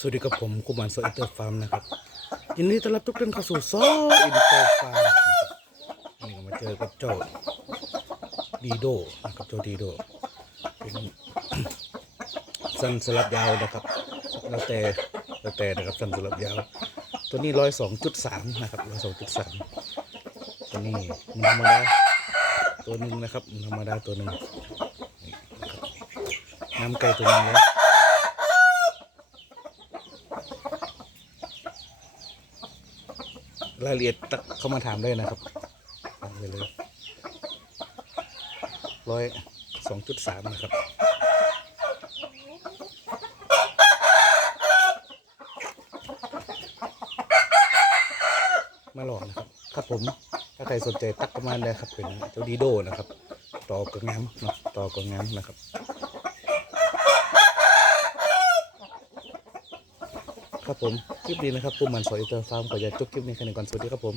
สวัสดีครับผมกุมารโซอินเตอร์ฟาร์มนะครับยินดีต้อนรับทุกท่านเข้าสู่ซออินเตอร์ฟาร์มนี่ก็มาเจอกับเจ้าดีโดนะครับเจ้าดีโดเป็นสั้นสลับยาวนะครับแล้วแต่แล้วแต่นะครับสั้นสลับยาว ตัวนี้ร้อยสองจุดสามนะครับร้อยสองจุดสามตัวนี้มันธรรมดาตัวหนึ่งนะครับมันธรรมดาตัวหนึ่งน้ำไก่ตัวนึงเลย รายละเอียดตักเข้ามาถามได้นะครับไปเลยร้อยสองจุดสามนะครับมาหลอกนะครับครับผมถ้าใครสนใจตักประมาณได้ครับเป็นเจ้าดีโดนะครับ ต่อกระงามเนาะต่อกระงามนะครับ ครับผมคลิปนี้นะครับผู้มันสอยเตอร์ฟาร์มขออยาจบคลิปนี้แค่นี้ก่อนสวัสดีครับผม